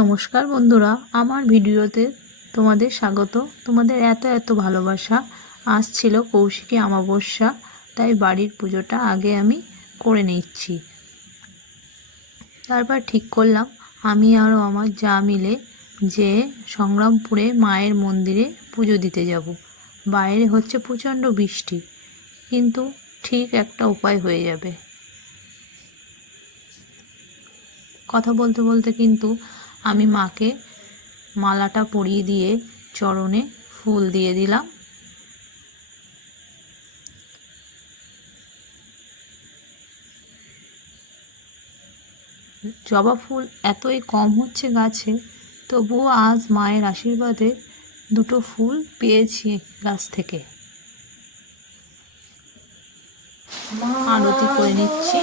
নমস্কার বন্ধুরা, আমার ভিডিওতে তোমাদের স্বাগত। তোমাদের এত এত ভালোবাসা। আসছিল কৌশিকী অমাবস্যা, তাই বাড়ির পুজোটা আগে আমি করে নিচ্ছি। তারপর ঠিক করলাম আমি আরও আমার যা মিলে যে সংগ্রামপুরে মায়ের মন্দিরে পুজো দিতে যাব। বাইরে হচ্ছে প্রচণ্ড বৃষ্টি, কিন্তু ঠিক একটা উপায় হয়ে যাবে। কথা বলতে বলতে কিন্তু আমি মাকে মালাটা পরিয়ে দিয়ে চরণে ফুল দিয়ে দিলাম। জবা ফুল এতই কম হচ্ছে গাছে, তবুও আজ মায়ের আশীর্বাদে দুটো ফুল পেয়েছি গাছ থেকে। আরতি করে নিচ্ছি।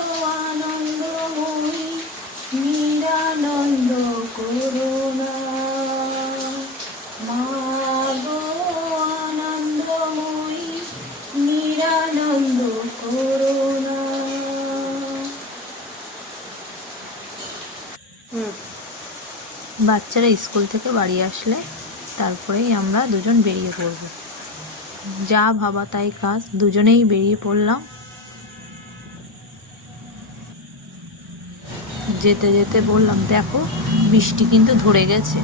বাচ্চারা স্কুল থেকে বাড়ি আসলে তারপরেই আমরা দুজন বেরিয়ে পড়ব। যা ভাবা তাই কাজ, দুজনেই বেরিয়ে পড়লাম। যেতে যেতে বললাম, দেখো বৃষ্টি কিন্তু ধরে গেছে।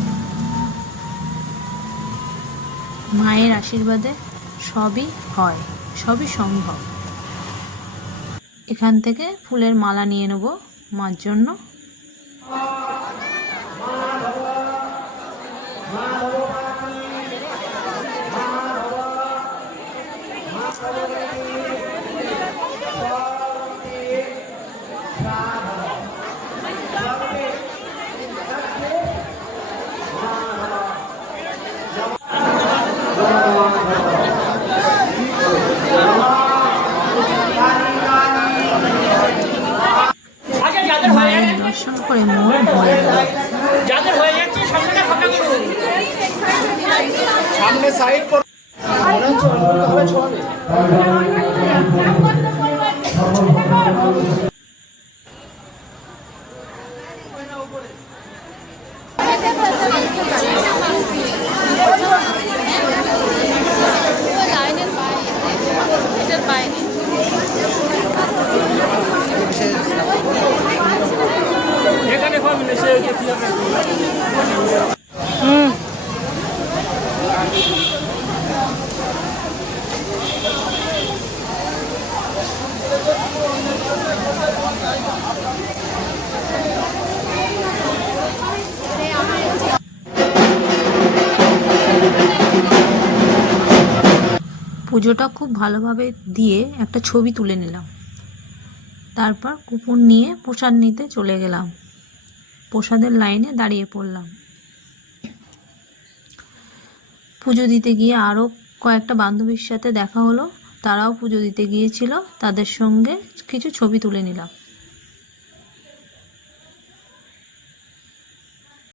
মায়ের আশীর্বাদে সবই হয়, সবই সম্ভব। এখান থেকে ফুলের মালা নিয়ে নেব মার জন্য। দর্শন করে মন ভরে গেল। সামনে সাইড করো। পুজোটা খুব ভালোভাবে দিয়ে একটা ছবি তুলে নিলাম। তারপর কুপন নিয়ে প্রসাদ নিতে চলে গেলাম। প্রসাদের লাইনে দাঁড়িয়ে পড়লাম। পুজো দিতে গিয়ে আরও কয়েকটা বান্ধবীর সাথে দেখা হলো, তারাও পুজো দিতে গিয়েছিল। তাদের সঙ্গে কিছু ছবি তুলে নিলাম।